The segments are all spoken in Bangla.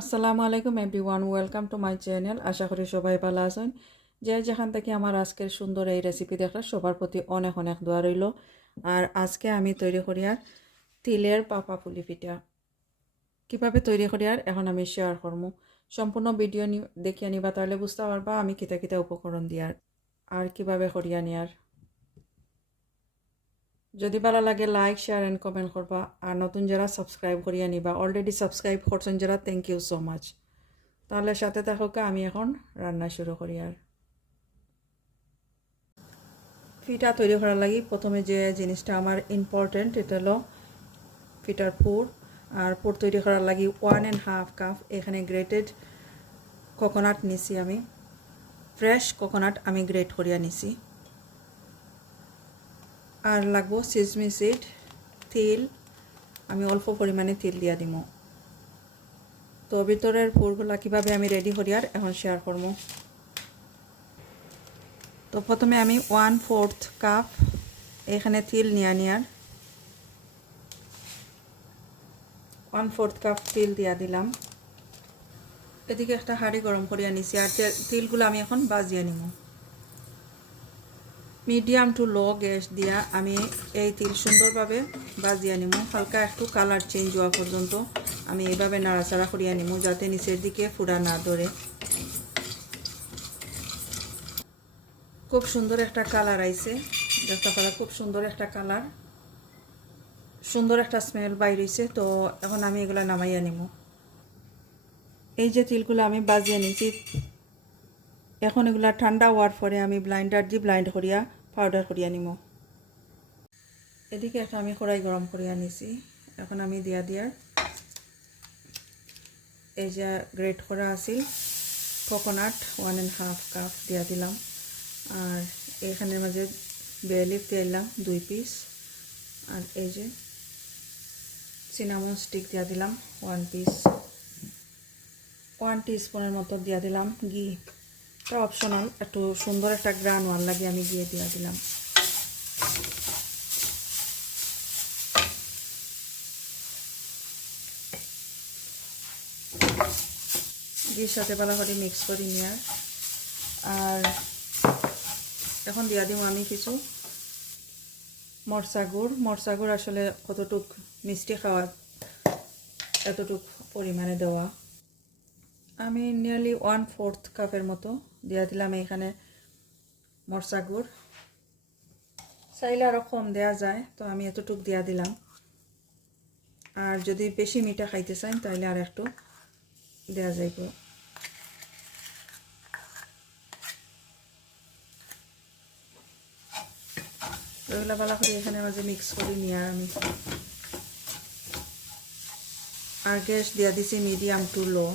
আসসালামু আলাইকুম everyone, welcome to my channel. আশা করি সবাই ভালো আছেন। যে যেখান থেকে আমার আজকের সুন্দর এই রেসিপি দেখলাম সবার প্রতি অনেক অনেক দোয়া রইল। আর আজকে আমি তৈরি করি আর তিলের পাপা পুলি পিঠা কীভাবে তৈরি করি আর এখন আমি শেয়ার করবো। সম্পূর্ণ ভিডিও দেখিয়ে নিবা, তাহলে বুঝতে পারবা আমি কিতা কিতা উপকরণ দিয়ার আর কীভাবে করিয়া নিয়ার। যদি ভালো লাগে লাইক শেয়ার অ্যান্ড কমেন্ট করবা। আর নতুন যারা সাবস্ক্রাইব করিয়া নিবা, অলরেডি সাবস্ক্রাইব করছেন যারা, থ্যাংক ইউ সো মাচ। তাহলে সাথে থাকুক, আমি এখন রান্না শুরু করি। আর পিঠা তৈরি করার লাগি প্রথমে যে জিনিসটা আমার ইম্পর্টেন্ট এটা হলো পিঠার পুর। আর পুর তৈরি করার লাগি 1.5 কাপ এখানে গ্রেটেড কোকোনাট নিছি। আমি ফ্রেশ কোকোনাট আমি গ্রেট করিয়া নিছি। আর লাগবো সিজমি সিড, তিল, আমি অল্প পরিমাণে তিল দিয়া দিব। তো ভিতরের পুরগুলা কীভাবে আমি রেডি করি আর এখন শেয়ার করবো। তো প্রথমে আমি 1/4 কাপ এখানে তিল নিয়ে নিয়ার 1/4 কাপ তিল দিয়া দিলাম। এদিকে একটা হাঁড়ি গরম করিয়া নিছি। আর তিলগুলো আমি এখন বাজিয়ে নিব। মিডিয়াম টু লো গ্যাস দিয়া আমি এই তিল সুন্দরভাবে বাজিয়ে নিব। হালকা একটু কালার চেঞ্জ হওয়া পর্যন্ত আমি এইভাবে নাড়াচাড়া করিয়া নিব, যাতে নিচের দিকে ফুড়া না ধরে। খুব সুন্দর একটা কালার আইছে, দেখতে পারা খুব সুন্দর একটা কালার, সুন্দর একটা স্মেল বাইর হইছে। তো এখন আমি এগুলা নামাইয়া নিব। এই যে তিলগুলো আমি বাজিয়ে নিয়েছি, এখন এগুলা ঠান্ডা হওয়ার পরে আমি ব্লাইন্ডার দিয়ে ব্লাইন্ড করিয়া পাউডার করিয়া নিব। এদিকে একটা আমি কড়াই গরম করিয়া নিছি। এখন আমি দিয়া দিয়ার এই যে গ্রেট করা আছিল কোকোনাট 1.5 কাপ দিয়া দিলাম। আর এখানের মাঝে বে লিফ দিয়ে দিলাম 2 পিস। আর এই যে সিনামন স্টিক দিয়া দিলাম 1 পিস। 1 টিস্পুনের মতো দিয়া দিলাম ঘি। এটা অপশনাল, একটু সুন্দর একটা গ্রান ওয়াল লাগে আমি ঘি দিয়া দিলাম। ঘির সাথে ভালো করে মিক্স করে নিয়ে আর এখন দিয়া দিব আমি কিছু মরচা গুড়। মরচা গুড় আসলে কতটুক মিষ্টি খাওয়া এতটুক পরিমাণে দেওয়া। আমি নিয়ারলি 1/4 কাপের মতো দিয়া দিলাম এখানে মরচা গুড়। চাইলে আরও কম দেওয়া যায়, তো আমি এতটুক দিয়া দিলাম। আর যদি বেশি মিঠা খাইতে চান তাহলে আর একটু দেওয়া যাইব। এগুলো ভালো করে এখানে মাঝে মিক্স করে নিয়ে আমি আর গ্যাস দিয়া দিছি মিডিয়াম টু লো।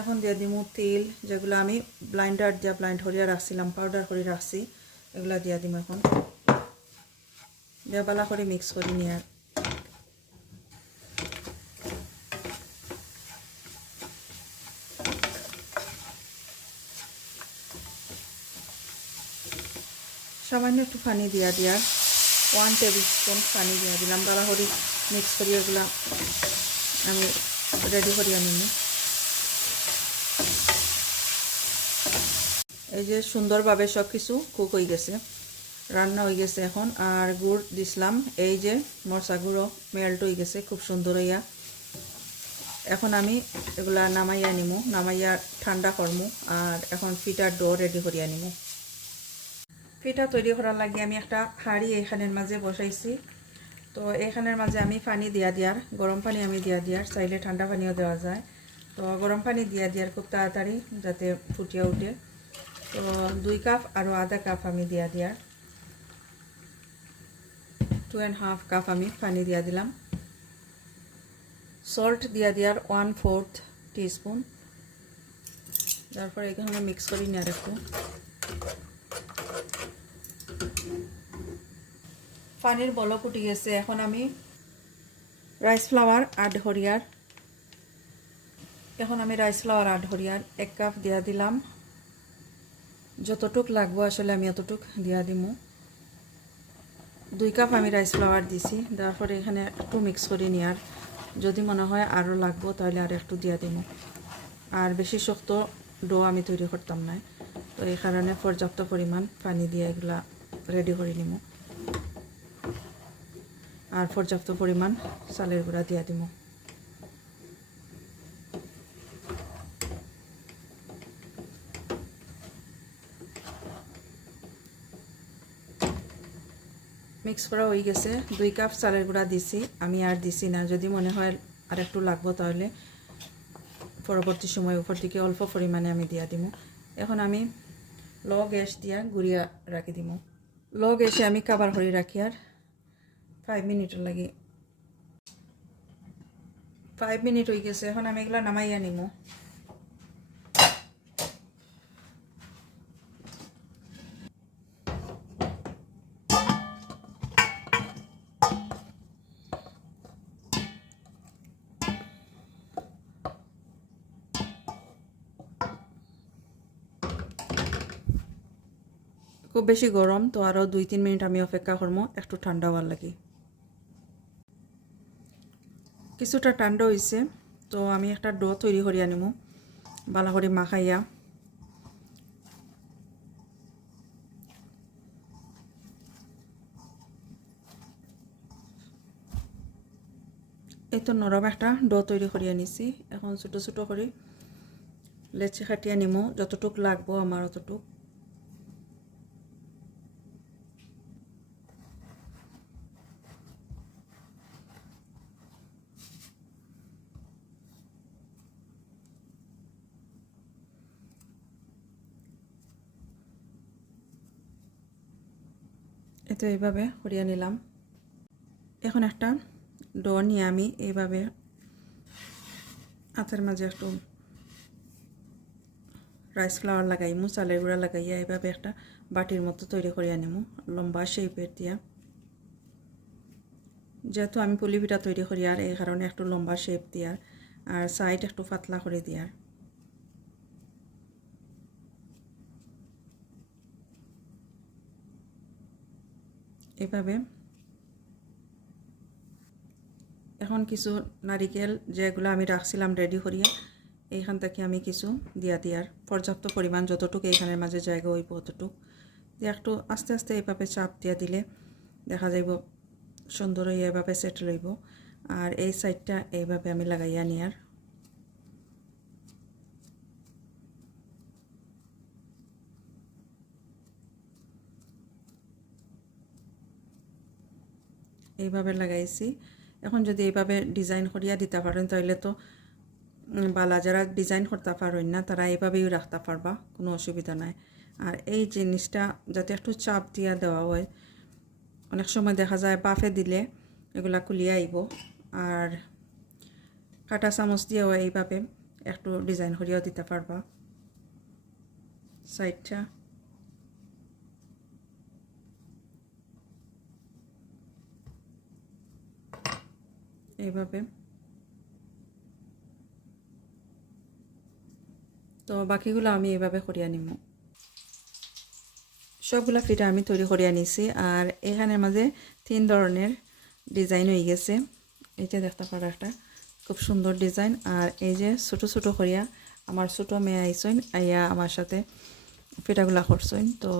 এখন দিয়ে দিব তিল, যেগুলো আমি ব্লাইন্ডার দিয়ে ব্লাইন্ড করিয়া রাখছিলাম, পাউডার করে রাখছি, এগুলা দিয়া দিব। এখন দিয়ে ভালো করে মিক্স করে নিয়ে সামান্য একটু পানি দিয়া 1 টেবিল স্পুন পানি দিয়া দিলাম। ভালো করে মিক্স করি এগুলা আমি রেডি করিয়া নিব। এই যে সুন্দরভাবে সব কিছু কুক হয়ে গেছে, রান্না হয়ে গেছে এখন। আর গুড় দিছিলাম, এই যে মরচা গুঁড়ো মেল্ট হয়ে গেছে খুব সুন্দর হইয়া। এখন আমি এগুলা নামাইয়া নিমু, নামাইয়া ঠান্ডা করমু। আর এখন পিঠার ডো রেডি করিয়া নিমু। পিঠা তৈরি করার লাগে আমি একটা হাঁড়ি এইখানের মাঝে বসাইছি। তো এইখানের মাঝে আমি পানি দিয়ার গরম পানি আমি দিয়ার, চাইলে ঠান্ডা পানিও দেওয়া যায়। তো গরম পানি দিয়ার খুব তাড়াতাড়ি যাতে ফুটিয়ে উঠে। তো 2 কাপ আর আধা কাপ আমি দিয়ার 2.5 কাপ আমি পানি দিয়া দিলাম। সল্ট দিয়ার 1/4 টিস্পুন। তারপর এখানে মিক্স করি নিয়ে একটু পানির বলক উঠে গেছে। এখন আমি রাইস ফ্লাওয়ার অ্যাড করিয়ার 1 কাপ দিয়া দিলাম। যতটুক লাগবো আসলে আমি অতটুক দিয়া দিমু। 2 কাপ আমি রাইস ফ্লাওয়ার দিছি, তারপরে এখানে একটু মিক্স করে নিয়ার, যদি মনে হয় আরও লাগবো তাহলে আর একটু দিয়া দিব। আর বেশি শক্ত ডো আমি তৈরি করতাম না, তো এই কারণে পর্যাপ্ত পরিমাণ পানি দিয়ে এগুলা রেডি করে নিব। আর পর্যাপ্ত পরিমাণ চালের গুঁড়া দিয়ে দিব। মিক্স করা হয়ে গেছে। 2 কাপ চালের গুঁড়া দিছি, আমি আর দিছি না, যদি মনে হয় আর একটু লাগবো তাহলে পরবর্তী সময় উপর থেকে অল্প পরিমাণে আমি দিয়া দিব। এখন আমি লো গ্যাস দিয়া গুড়িয়া রাখি দিব। লো গ্যাসে আমি কাবার করে রাখি আর 5 মিনিটের লাগে। 5 মিনিট হয়ে গেছে, এখন আমি এগুলো নামাইয়া নিব। খুব বেশি গরম, তো আরও 2-3 মিনিট আমি অপেক্ষা করবো একটু ঠান্ডা হওয়ার লাগে। কিছুটা ঠান্ডা হয়েছে, তো আমি একটা ডো তৈরি করিয়া নিব, ভালো করে মাখাইয়া। এই তো নরম একটা ডো তৈরি করিয়া নিছি। এখন ছোটো ছোটো করে লেচি কাটিয়া নিব, যতটুক লাগবো আমার অতটুক। এতো এইভাবে করিয়া নিলাম। এখন একটা ডো নিয়ে আমি এইভাবে হাতের মাঝে একটু রাইস ফ্লাওয়ার লাগাইমু, চালের গুঁড়া লাগাইয়া এইভাবে একটা বাটির মতো তৈরি করিয়া নিমু, লম্বা শেপের দিয়া। যেহেতু আমি পুলি পিঠা তৈরি করি আর এই কারণে একটু লম্বা শেপ দিয়ার, আর সাইড একটু পাতলা করে দিয়ার। এইভাবে এখন কিছু নারিকেল যেগুলো আমি রাখছিলাম রেডি করিয়া, এইখান থেকে আমি কিছু দিয়া দিয়ার, পর্যাপ্ত পরিমাণ যতটুকু এইখানের মাঝে জায়গা হইব অতটুকু দিয়ে একটু আস্তে আস্তে এইভাবে চাপ দিয়া দিলে দেখা যাইব সুন্দর হয়ে এইভাবে সেটেল হইব। আর এই সাইডটা এইভাবে আমি লাগাইয়া নিয়ার। এইভাবে লাগাইছি। এখন যদি এইভাবে ডিজাইন করিয়া দিতে পারেন তাহলে তো বালা যারা ডিজাইন করতে পারেন না তারা এইভাবেই রাখতে পারবা, কোনো অসুবিধা নাই। আর এই জিনিসটা যাতে একটু চাপ দিয়া দেওয়া হয়, অনেক সময় দেখা যায় বাফে দিলে এগুলা কুলিয়ে আইব। আর কাটা চামচ দিয়েও এইভাবে একটু ডিজাইন করিয়াও দিতে পারবা সাইডটা। এইভাবে তো বাকিগুলো আমি এইভাবে করিয়া নিব। সবগুলা পিঠা আমি তৈরি করিয়া নিছি। আর এখানের মাঝে 3 ধরনের ডিজাইন হয়ে গেছে। এইটা দেখতে পারো একটা খুব সুন্দর ডিজাইন। আর এই যে ছোটো ছোটো করিয়া আমার ছোটো মেয়ে আইসইন, আইয়া আমার সাথে পিঠাগুলা করছইন, তো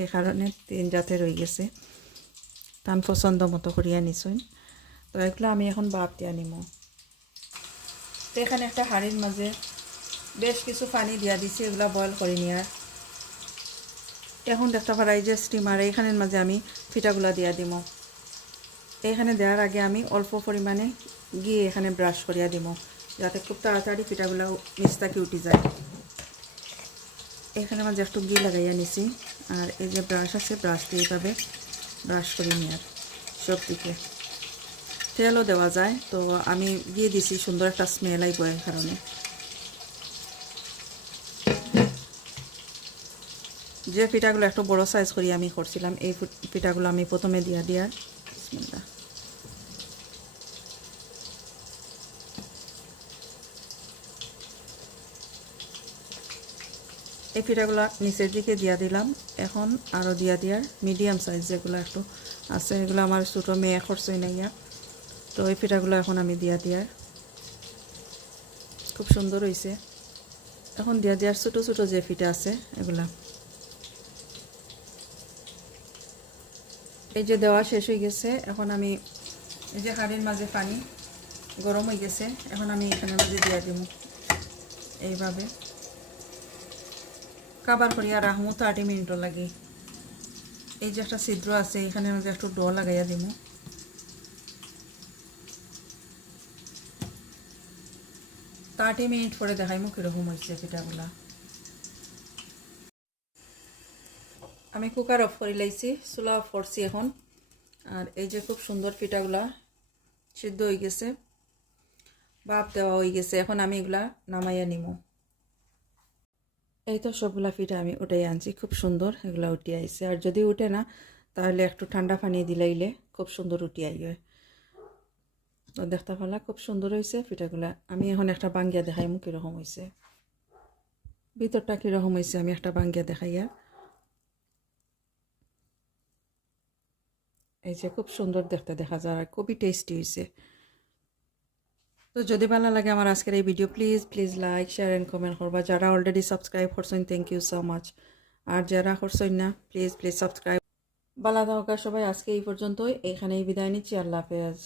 এই কারণে 3 জাতের হয়ে গেছে। তান পছন্দ মতো করিয়া নিছইন। তো এগুলো আমি এখন ভাপ দিয়া নিব। তো এখানে একটা হাঁড়ির মাঝে বেশ কিছু পানি দিয়া দিছি, এগুলা বয়েল করে নিয়ার। এখন দেখতে পারা এই যে স্টিমার, এইখানের মাঝে আমি পিঠাগুলা দিয়া দিব। এখানে দেওয়ার আগে আমি অল্প পরিমাণে ঘি এখানে ব্রাশ করিয়া দিব, যাতে খুব তাড়াতাড়ি পিঠাগুলা নিচ থেকে উঠে যায়। এখানে মাঝে একটু ঘি লাগাইয়া নিছি। আর এই যে ব্রাশ আছে, ব্রাশ দিয়ে এইভাবে ব্রাশ করে নিয়ার সব দিকে। তেলও দেওয়া যায়, তো আমি ঘি দিছি, সুন্দর একটা স্মেল আইব এই কারণে। যে পিঠাগুলো একটু বড় সাইজ করি আমি করছিলাম, এই পিঠাগুলো আমি প্রথমে দিয়া দিয়ার। বিসমিল্লাহ। এই পিঠাগুলো নিচের দিকে দিয়া দিলাম। এখন আরও দিয়া দিয়ার মিডিয়াম সাইজ যেগুলো একটু আছে, এগুলো আমার ছোটো মেয়ে করছই না ইয়া। তো এই পিঠাগুলো এখন আমি দিয়া খুব সুন্দর হয়েছে। এখন দিয়ার ছোটো ছোটো যে পিঠা আছে এগুলা এই যে দেওয়া শেষ হয়ে গেছে। এখন আমি এই যে হাঁড়ির মাঝে পানি গরম হয়ে গেছে, এখন আমি এখানে মাঝে দিয়া দিব এইভাবে কাবার করিয়া রাখবো 30 মিনিটও লাগে। এই যে একটা ছিদ্র আছে এখানে মাঝে একটু ডো লাগাইয়া দিব। 30 মিনিট পরে দেখাইমু কীরকম হয়েছে পিঠাগুলা। আমি কুকার অফ করে লাইছি, চুলা অফ করছি এখন। আর এই যে খুব সুন্দর পিঠাগুলা সিদ্ধ হয়ে গেছে, ভাপ দেওয়া হয়ে গেছে। এখন আমি এগুলা নামাইয়া নিব। এই তো সবগুলা পিঠা আমি উঠাই আনছি, খুব সুন্দর এগুলা উঠে আইছে। আর যদি উঠে না তাহলে একটু ঠান্ডা পানি দিলাইলে খুব সুন্দর উঠে আইবে। তো দেখতে পেলা খুব সুন্দর হয়েছে পিঠাগুলা। আমি এখন একটা বাঙ্গিয়া দেখাইমু কীরকম হয়েছে, ভিতরটা কীরকম হয়েছে আমি একটা বাঙ্গিয়া দেখাইয়া। এই যে খুব সুন্দর দেখতে দেখা যায় আর খুবই টেস্টি হয়েছে। তো যদি ভালো লাগে আমার আজকের এই video please like share and comment করবা। যারা অলরেডি সাবস্ক্রাইব করছেন থ্যাংক ইউ সো মাচ। আর যারা করছেন না প্লিজ সাবস্ক্রাইব। ভালো থাকা সবাই, আজকে এই পর্যন্তই, এখানেই বিদায় নিচ্ছি। আল্লাহ হাফেজ।